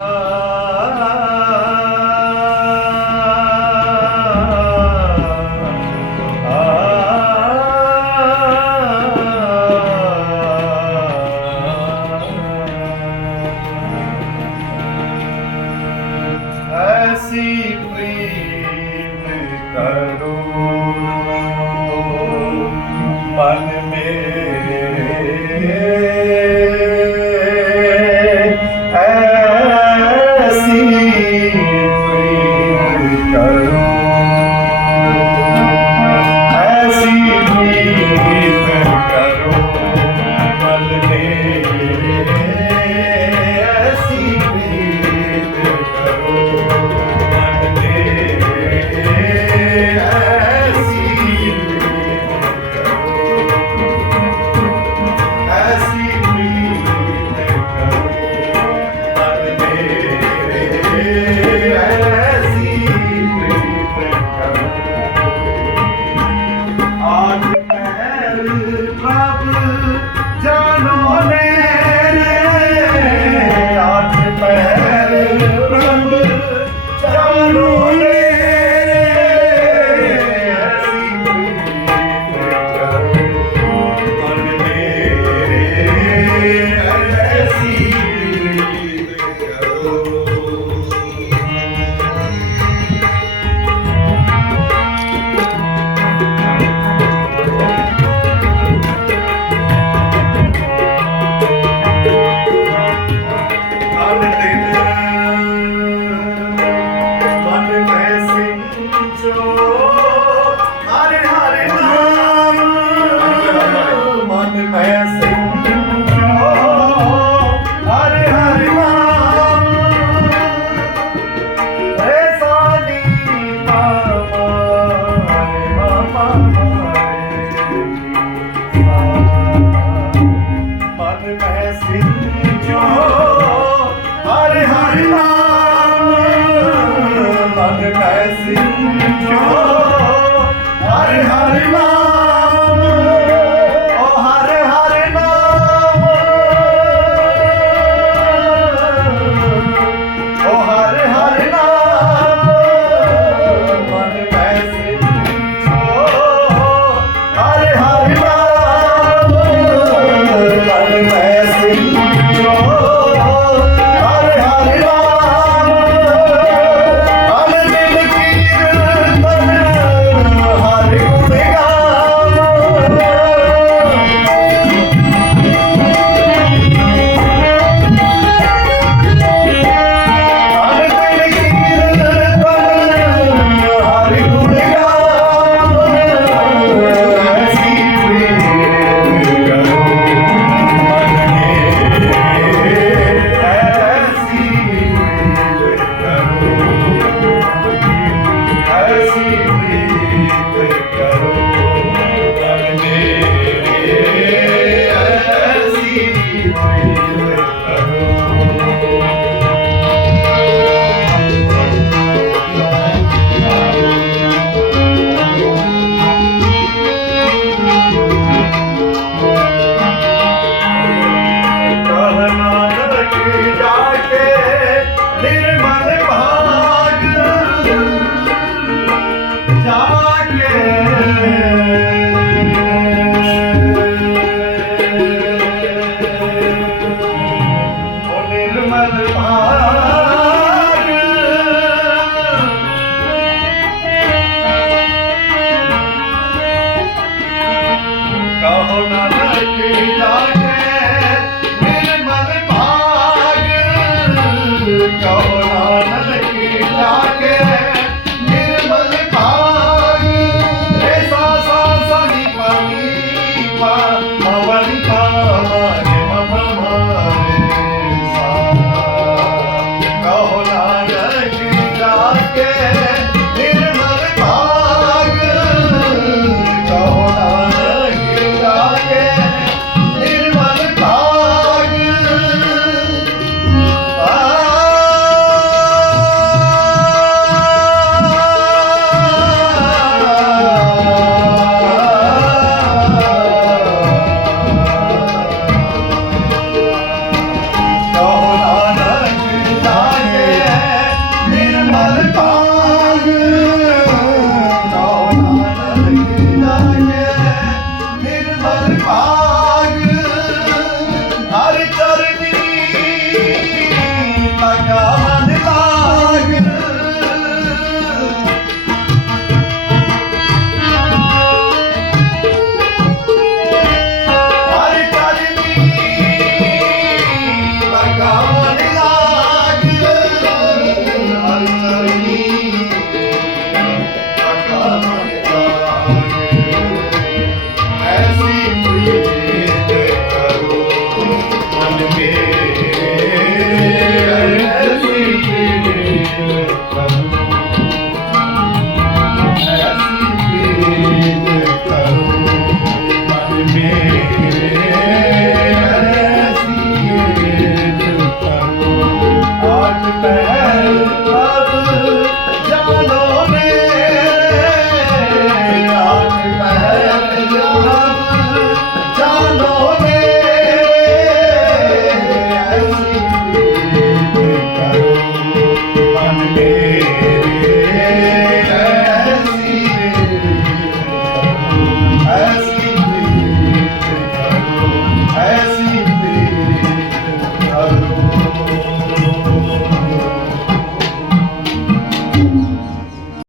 Uh...